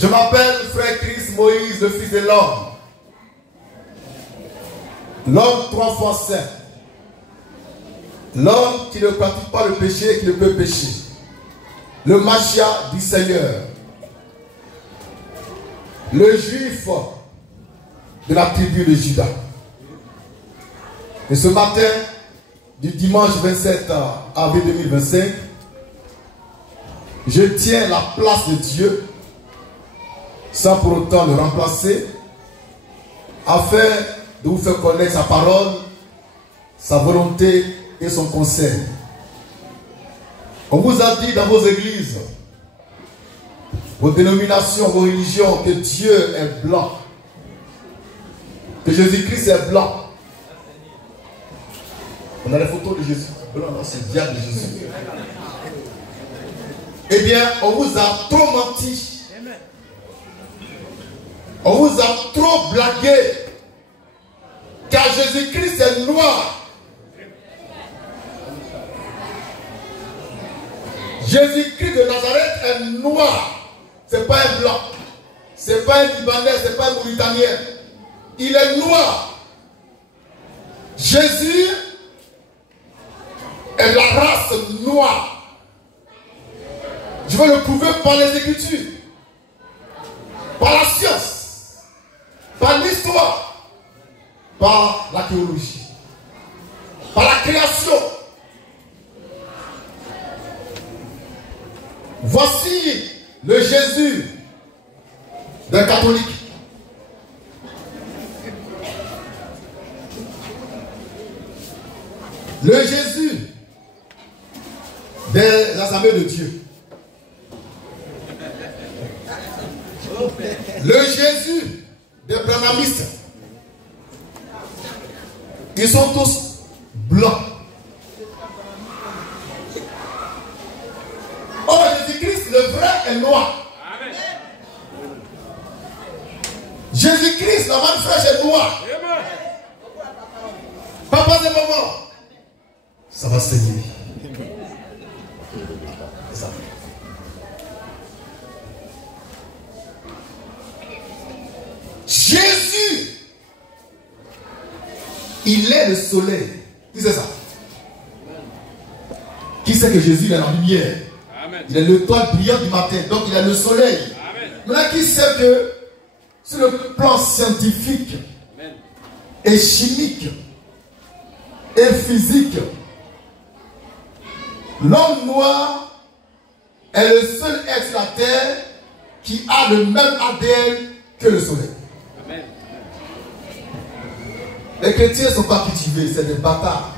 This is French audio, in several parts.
Je m'appelle Frère Christ Moïse, le Fils de l'homme. L'homme 3 fois saint. L'homme qui ne pratique pas le péché et qui ne peut pécher. Le Machia du Seigneur. Le juif de la tribu de Juda. Et ce matin, du dimanche 27 avril 2025, je tiens la place de Dieu sans pour autant le remplacer, afin de vous faire connaître sa parole, sa volonté et son conseil. On vous a dit dans vos églises, vos dénominations, vos religions, que Dieu est blanc, que Jésus-Christ est blanc. On a les photos de Jésus blanc, c'est le diable de Jésus. Eh bien, on vous a trop menti. On vous a trop blagué. Car Jésus-Christ est noir. Jésus-Christ de Nazareth est noir. Ce n'est pas un blanc. Ce n'est pas un Libanais, ce n'est pas un Mauritanien. Il est noir. Jésus est la race noire. Je vais le prouver par les Écritures, par la science, par l'histoire, par l'archéologie, par la création. Voici le Jésus d'un catholique. Le Jésus des assemblées de Dieu. Le Jésus des branhamistes. Ils sont tous blancs. Or, Jésus-Christ, le vrai, est noir. Amen. Jésus-Christ, la manne fraîche, est noir. Amen. Papa et maman, ça va saigner. Jésus, il est le soleil. Qui c'est ça? Qui sait que Jésus est la lumière? Amen. Il est l'étoile brillante du matin, donc il est le soleil. Amen. Maintenant, qui sait que sur le plan scientifique, amen, et chimique et physique, l'homme noir est le seul être sur la terre qui a le même ADN que le soleil. Amen. Les chrétiens ne sont pas cultivés, c'est des bâtards.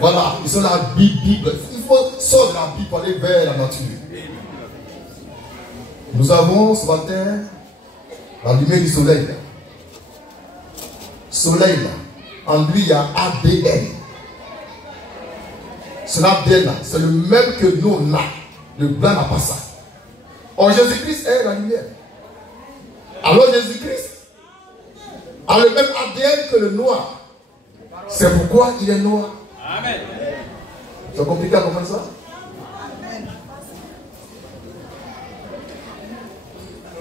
Voilà, ils sont dans la Bible. Il faut sortir de la Bible pour aller vers la nature. Nous avons ce matin la lumière du soleil. Soleil, là, en lui, il y a ADN. Ce ADN, c'est le même que nous, on a. Le blanc n'a pas ça. Or, Jésus-Christ est la lumière. Alors, Jésus-Christ a le même ADN que le noir. C'est pourquoi il est noir. Amen. C'est compliqué à comprendre ça?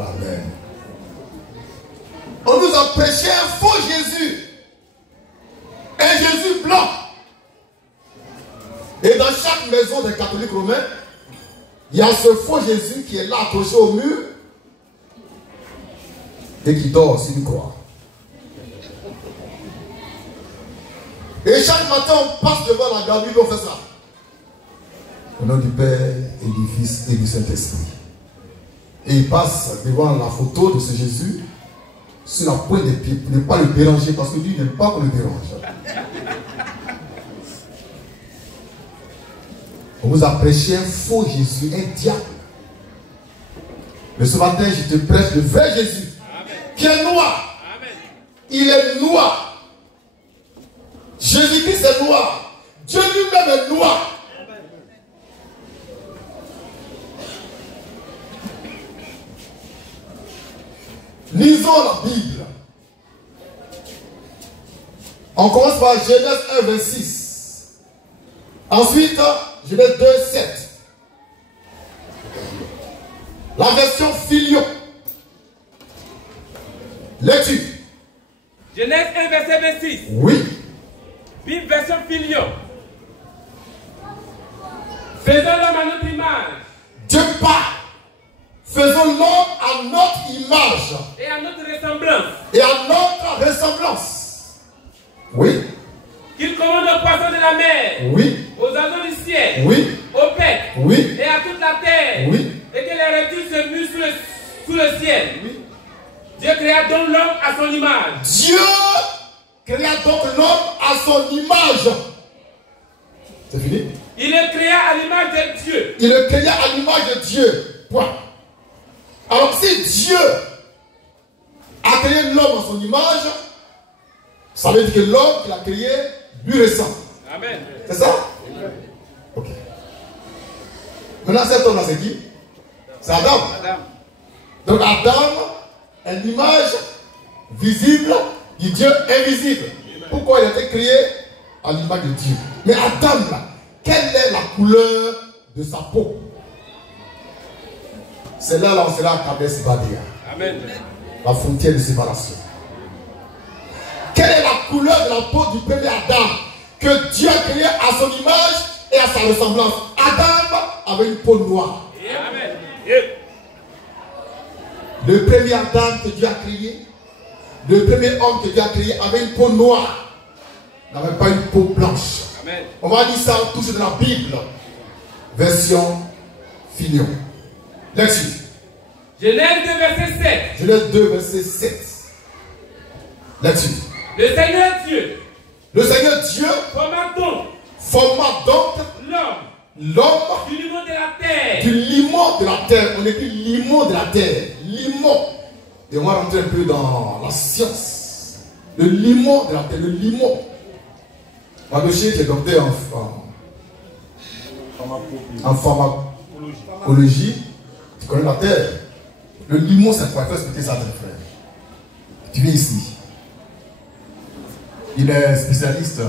Amen. On nous a prêché un faux Jésus. Un Jésus blanc. Et dans chaque maison des catholiques romains, il y a ce faux Jésus qui est là accroché au mur et qui dort sur une croix. Et chaque matin, on passe devant la gravure, on fait ça. Au nom du Père et du Fils et du Saint-Esprit. Et il passe devant la photo de ce Jésus sur la pointe des pieds pour ne pas le déranger, parce que lui n'aime pas qu'on le dérange. On vous a prêché un faux Jésus, un diable. Mais ce matin, je te prêche le vrai Jésus, amen, qui est noir. Amen. Il est noir. Jésus-Christ est noir. Dieu lui-même est noir. Lisons la Bible. On commence par Genèse 1, 26. Ensuite, Genèse 2, 7. La version Filion. Lecture. Genèse 1, verset 26. Oui. Bible version Filion. Faisons l'homme à notre image. Dieu parle. Faisons l'homme à notre image. Et à notre ressemblance. Et à notre ressemblance. Oui. Qu'il commande aux poissons de la mer. Oui. Aux oiseaux du ciel. Oui. Aux bêtes. Oui. Et à toute la terre. Oui. Et que les reptiles se muent sous le ciel. Oui. Dieu créa donc l'homme à son image. Dieu créa donc l'homme à son image. C'est fini? Il le créa à l'image de Dieu. Il le créa à l'image de Dieu. Point. Alors si Dieu a créé l'homme à son image, ça veut dire que l'homme qu'il a créé lui ressemble. Amen. C'est ça? Ok. Maintenant cet homme-là c'est qui? C'est Adam. Adam. Donc Adam est l'image visible du Dieu invisible. Pourquoi il a été créé à l'image de Dieu? Mais Adam, là, quelle est la couleur de sa peau? C'est là on sera à Kadesh Barnea. Amen. La frontière de séparation. Quelle est la couleur de la peau du premier Adam que Dieu a créé à son image et à sa ressemblance? Adam avait une peau noire. Amen. Le premier Adam que Dieu a créé, le premier homme que Dieu a créé avait une peau noire. Il n'avait pas une peau blanche. Amen. On va dire ça toujours dans la Bible. Version Filion. Lecture. Genèse 2, verset 7. Genèse 2, verset 7. Lecture. Le Seigneur Dieu Le Seigneur Dieu forma donc l'homme du limon de la terre. Du limon de la terre. On écrit limon de la terre. Limon. Et on va rentrer un peu dans la science. Le limon de la terre. Le limon. Madoché qui est docteur en pharmacologie. Tu connais la terre. Le limon, c'est quoi? Il faut expliquer ça à tes frères. Tu viens ici. Il est spécialiste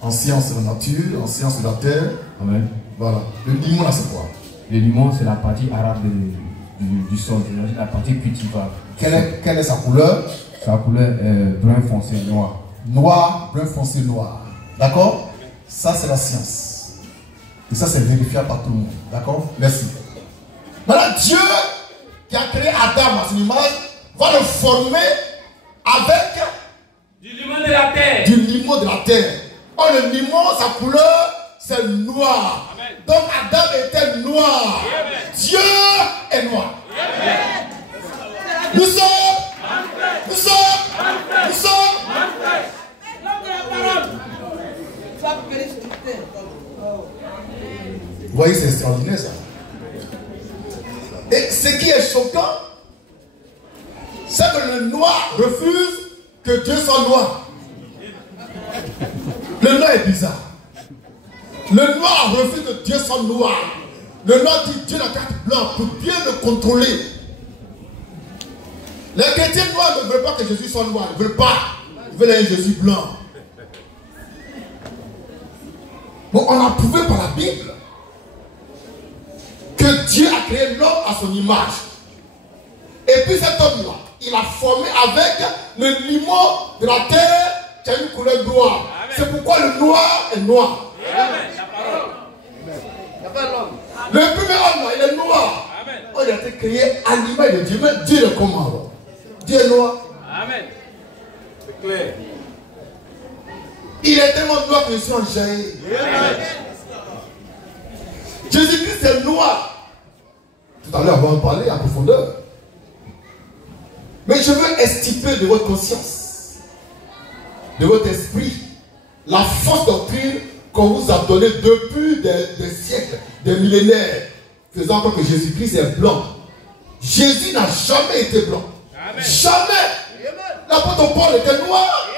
en sciences de la nature, en sciences de la terre. Amen. Voilà. Le limon, là, c'est quoi? Le limon, c'est la partie arabe du sol, la partie cultivable. Quelle est sa couleur? Sa couleur est brun foncé, noir. Noir, brun foncé, noir. D'accord? Ça, c'est la science. Et ça, c'est vérifiable par tout le monde. D'accord? Merci. Maintenant, Dieu qui a créé Adam à son image va le former avec du limon de la terre. Du limon de la terre. Or, le limon, sa couleur, c'est noir. Amen. Donc, Adam était noir. Amen. Dieu est noir. Amen. Nous sommes. Vous voyez, c'est extraordinaire ça. Et ce qui est choquant, c'est que le noir refuse que Dieu soit noir. Le noir est bizarre. Le noir refuse que Dieu soit noir. Le noir dit Dieu n'a carte blanche pour bien le contrôler. Les chrétiens noirs ne veulent pas que Jésus soit noir. Ils ne veulent pas. Ils veulent un Jésus blanc. Bon, on a prouvé par la Bible que Dieu a créé l'homme à son image. Et puis cet homme-là, il a formé avec le limon de la terre qui a une couleur noire. C'est pourquoi le noir est noir. Amen. La parole. Le premier homme là, il est noir. Amen. Oh, il a été créé à l'image de Dieu. Mais Dieu le comment alors? Dieu est noir. Amen. C'est clair. Il est tellement noir que je suis enjaillé. Jésus-Christ est noir. Tout à l'heure, on va en parler en profondeur. Mais je veux extirper de votre conscience, de votre esprit, la fausse doctrine qu'on vous a donnée depuis des siècles, des millénaires, faisant croire que Jésus-Christ est blanc. Jésus n'a jamais été blanc. Amen. Jamais. L'apôtre Paul était noir.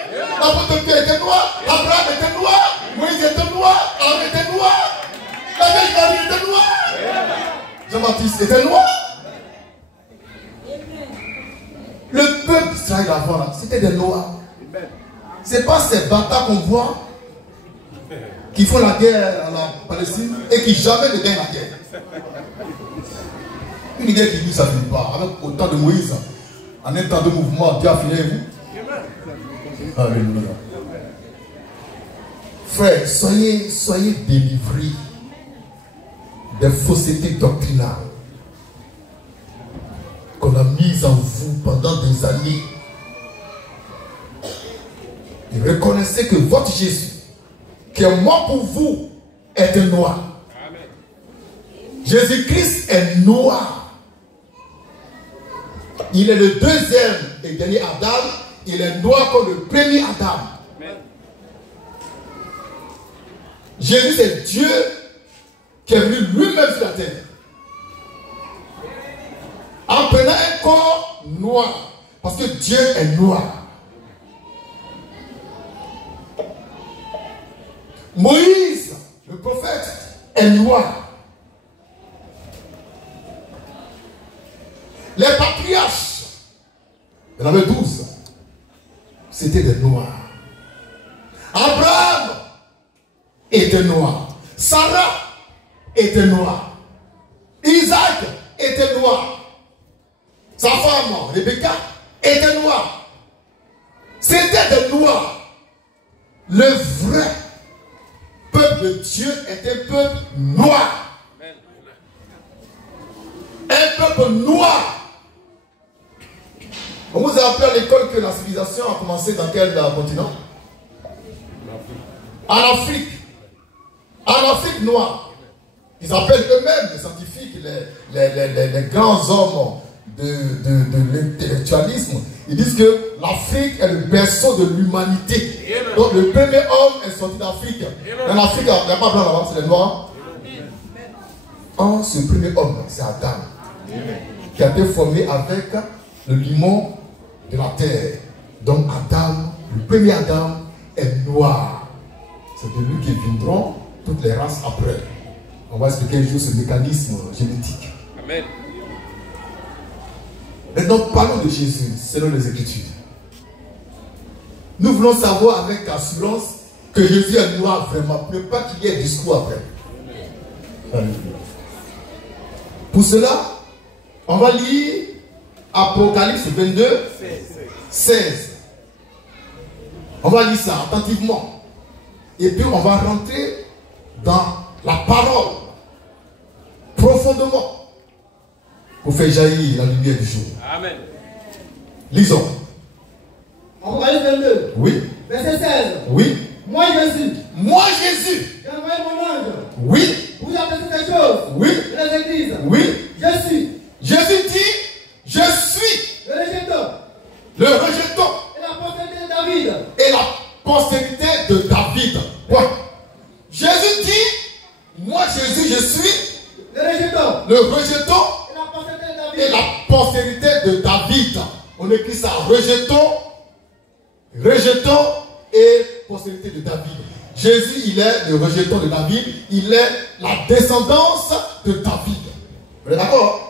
L'apôtre Pierre était noir. Abraham était noir. Moïse était noir. Aaron était noir. La Vierge Marie était noire. Jean-Baptiste était noir. Le peuple d'Israël avant là, c'était des noirs. C'est pas ces bâtards qu'on voit qui font la guerre à la Palestine et qui jamais ne gagnent la guerre. Une idée qui dit ça ne finit pas. Avec autant de Moïse, en un temps de mouvement, Dieu a fini avec vous. Alléluia. Frère, soyez délivrés des faussetés doctrinales qu'on a mises en vous pendant des années. Et reconnaissez que votre Jésus, qui est mort pour vous, est un noir. Jésus-Christ est noir. Il est le deuxième et dernier Adam. Il est noir comme le premier Adam. Amen. Jésus, c'est Dieu qui est venu lui-même sur la terre. En prenant un corps noir. Parce que Dieu est noir. Moïse, le prophète, est noir. Les patriarches, il y en avait 12. C'était des noirs. Abraham était noir. Sarah était noire. Isaac était noir. Sa femme, Rebecca, était noire. C'était des noirs. Le vrai peuple de Dieu est un peuple noir. Un peuple noir. On vous a appris à l'école que la civilisation a commencé dans quel continent? En Afrique. En Afrique noire. Ils appellent eux-mêmes, les scientifiques, les grands hommes de l'intellectualisme. Ils disent que l'Afrique est le berceau de l'humanité. Donc le premier homme est sorti d'Afrique. En Afrique, il n'y a pas blanc là-bas, c'est les noirs. Oh, ce premier homme, c'est Adam. Qui a été formé avec le limon de la terre. Donc Adam, le premier Adam, est noir. C'est de lui qui viendront toutes les races après. On va expliquer un jour ce mécanisme génétique. Amen. Maintenant, parlons de Jésus selon les Écritures. Nous voulons savoir avec assurance que Jésus est noir vraiment. Ne pas qu'il y ait discours après. Amen. Pour cela, on va lire Apocalypse 22, 16. On va lire ça attentivement. Et puis on va rentrer dans la parole profondément pour faire jaillir la lumière du jour. Amen. Lisons. Apocalypse 22. Oui. Verset 16. Oui. Moi Jésus. Moi Jésus. J'ai envoyé mon ange. Oui. Vous appelez ces choses. Oui. De les églises. Oui. Je suis. Jésus dit, je suis le rejeton. Le rejeton. Et la postérité de David. Et la postérité de David. Quoi? Jésus dit, moi Jésus, je suis le rejeton. Le rejeton. Et la postérité de David. Et la postérité de David. On écrit ça, rejeton, rejeton et postérité de David. Jésus, il est le rejeton de David. Il est la descendance de David. Vous êtes d'accord?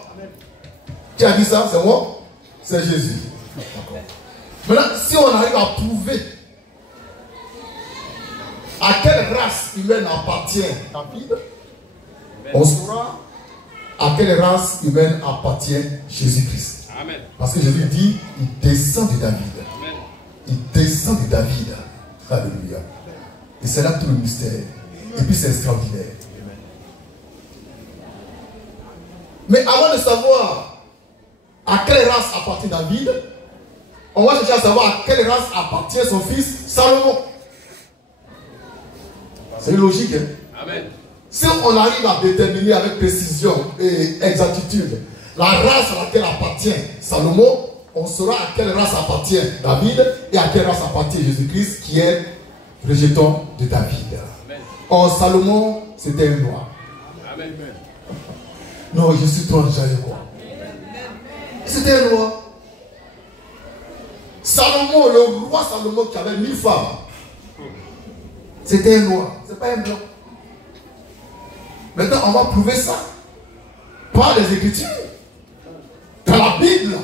Qui a dit ça? C'est moi? C'est Jésus. Maintenant, si on arrive à prouver à quelle race humaine appartient David, on saura à quelle race humaine appartient Jésus-Christ. Parce que Jésus dit, il descend de David. Amen. Il descend de David. Alléluia. Et c'est là tout le mystère. Et puis c'est extraordinaire. Amen. Mais avant de savoir à quelle race appartient David, on va chercher à savoir à quelle race appartient son fils Salomon. C'est logique. Hein? Amen. Si on arrive à déterminer avec précision et exactitude la race à laquelle appartient Salomon, on saura à quelle race appartient David et à quelle race appartient Jésus-Christ qui est le rejeton de David. Amen. Or, Salomon, c'était un noir. Amen. Non, je suis trop enjaillé, quoi. C'était un roi. Salomon, le roi Salomon qui avait 1000 femmes, c'était un roi. C'est pas un blanc. Maintenant, on va prouver ça par les Écritures. Dans la Bible,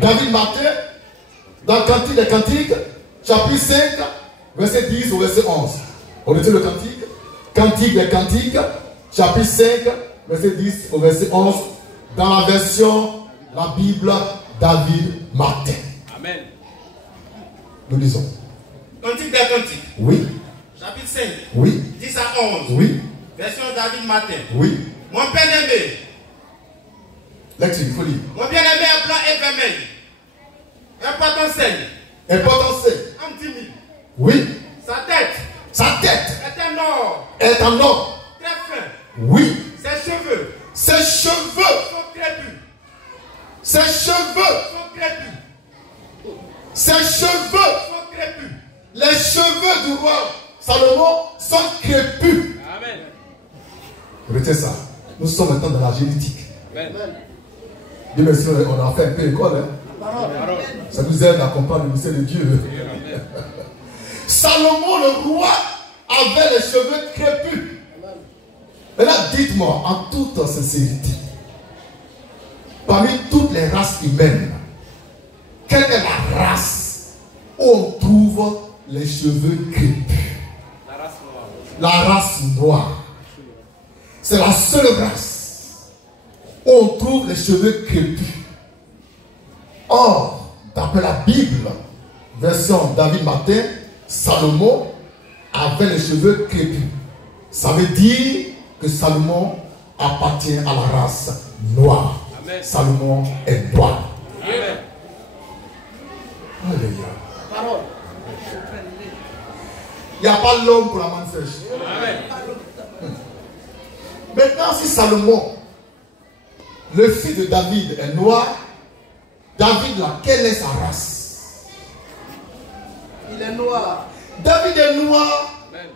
David Martin, dans Cantique des Cantiques, chapitre 5, verset 10 au verset 11. On retient le cantique. Cantique des Cantiques, chapitre 5, verset 10 au verset 11, dans la version, la Bible, David Martin. Amen. Nous lisons. Cantique des cantiques. Oui. Chapitre 5. Oui. 10 à 11. Oui. Version David Martin. Oui. Mon bien-aimé. Lecture, il faut lire. Mon bien-aimé est blanc et vermeil. Un poiton saigne. Important c'est. En 10 000. Oui. Sa tête Sa tête est un or est en or. très fin. Oui. Ses cheveux Ses cheveux. sont crépus. Ses cheveux. Sont crépus. Ses cheveux. Sont crépus. Les cheveux du roi Salomon sont crépus. Amen. Retenez ça. Nous sommes maintenant dans la génétique. Amen. Dieu merci, on a fait un peu l'école. Hein? Ça nous aide à comprendre le mystère de Dieu. Amen. Salomon, le roi, avait les cheveux crépus. Et là, dites-moi, en toute sincérité, parmi toutes les races humaines, quelle est la race où on trouve les cheveux crépus? La race noire. La race noire. C'est la seule race où on trouve les cheveux crépus. Or, d'après la Bible, version David Martin, Salomon avait les cheveux crépus. Ça veut dire que Salomon appartient à la race noire. Amen. Salomon est noir. Amen. Alléluia. Il n'y a pas l'homme pour la manne fraîche. Amen. Maintenant, si Salomon, le fils de David, est noir, David, là, quelle est sa race? Il est noir. David est noir. Amen.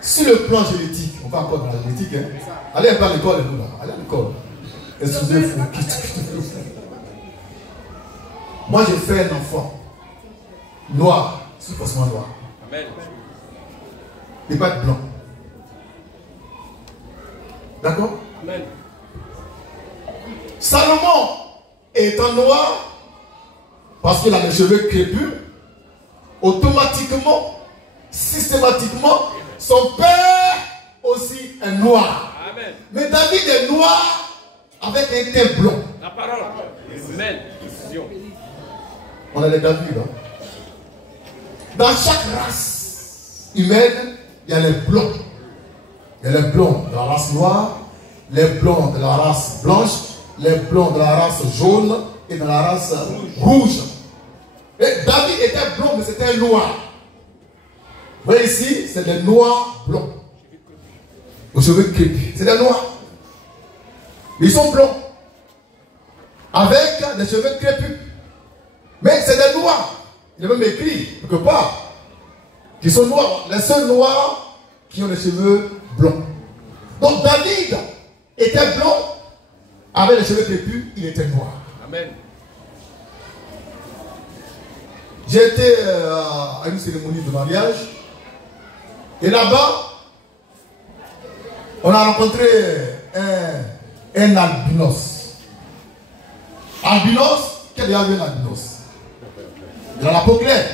Sur le plan génétique, on va encore dans la génétique, hein? Allez un peu à l'école, nous là. Allez à l'école. Excusez-moi. Moi, j'ai fait un enfant noir, c'est forcément noir. Amen. Il ne peut pas être blanc. D'accord? Amen. Salomon étant noir, parce qu'il a les cheveux crépus, automatiquement, systématiquement, son père aussi est noir. Amen. Mais David est noir avec un teint blanc. La parole. Amen. Vision. On a les David. Hein? Dans chaque race humaine, il y a les blancs. Il y a les blancs de la race noire, les blancs de la race blanche, les blancs de la race jaune et de la race rouge. Et David était blanc, mais c'était un noir. Vous voyez ici, c'est des noirs blancs. Aux cheveux crépus. C'est des noirs. Ils sont blancs. Avec des cheveux crépus. Mais c'est des noirs. Il est même écrit, quelque part, qui sont noirs. Les seuls noirs qui ont les cheveux blancs. Donc David était blanc, avec les cheveux crépus, il était noir. Amen. J'ai été à une cérémonie de mariage. Et là-bas, on a rencontré un albinos. Albinos, qui a déjà vu un albinos? Il a la peau claire.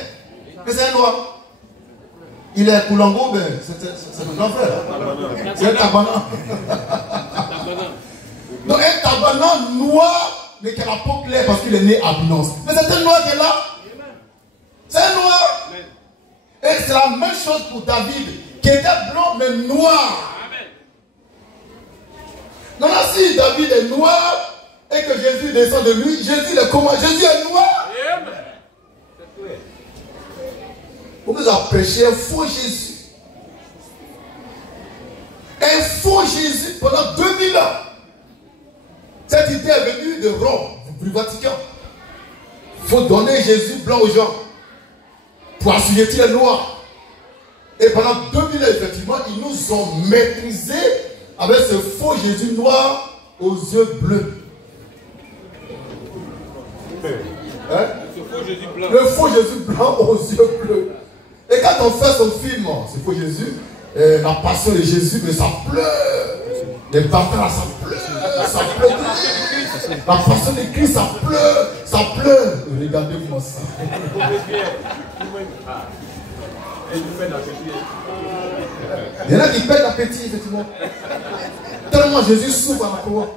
Mais c'est un noir. Il est Koulango, mais c'est mon grand frère. C'est un tabanan. Donc un tabanan noir, mais qui a la peau claire parce qu'il est né albinos. Mais c'est un noir qui est là. C'est un noir. Et c'est la même chose pour David, qui était blanc mais noir. Maintenant, si David est noir et que Jésus descend de lui, Jésus est comment? Jésus est noir. On nous a prêché un faux Jésus. Un faux Jésus pendant 2000 ans. Cette idée est venue de Rome, du Vatican. Il faut donner Jésus blanc aux gens pour assujettir les noirs. Et pendant 2000 ans, effectivement, ils nous ont maîtrisés avec ce faux Jésus noir aux yeux bleus. Hein? Le faux Jésus blanc aux yeux bleus. Et quand on fait son film, ce faux Jésus, la passion de Jésus, mais ça pleure. Les bâtards, ça pleure. Ça pleure. La passion de Christ, ça pleure. Ça pleure. Regardez-moi ça. Il y en a qui perdent l'appétit, effectivement. Tellement Jésus souffre à la croix.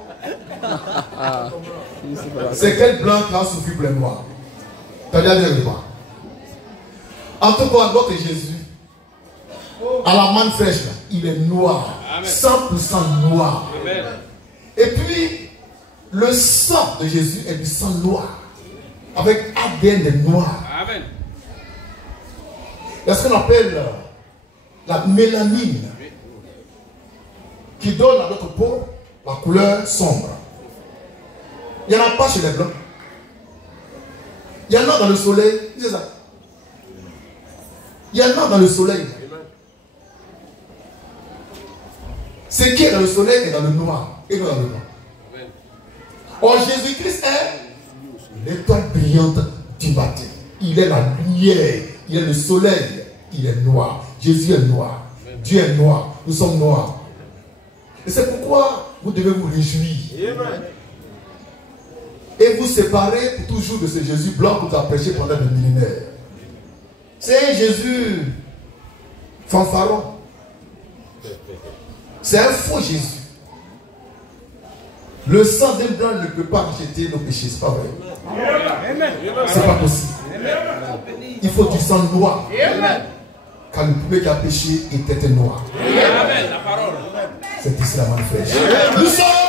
C'est quel blanc qui a souffert pour les noirs? Tu as bien dit de moi. En tout cas, notre Jésus, à la manne fraîche, là, il est noir. Amen. 100% noir. Amen. Et puis, le sang de Jésus est du sang noir. Avec ADN noir. Amen. Il y a ce qu'on appelle la mélanine qui donne à notre peau la couleur sombre. Il n'y en a pas chez les blancs. Il y en a dans le soleil. C'est ça. Il y en a dans le soleil. Ce qui est dans le soleil est dans le noir et non dans le blanc. Or Jésus-Christ est l'étoile brillante du matin. Il est la lumière. Il est le soleil. Il est noir. Jésus est noir. Dieu est noir. Nous sommes noirs. Et c'est pourquoi vous devez vous réjouir. Et vous séparer pour toujours de ce Jésus blanc que tu as prêché pendant des millénaires. C'est un Jésus fanfaron. C'est un faux Jésus. Le sang d'un blanc ne peut pas rejeter nos péchés, c'est pas vrai. C'est pas possible. Il faut du sang noir. Car le premier qui a péché était noir. C'est ici la manne fraîche. Nous sommes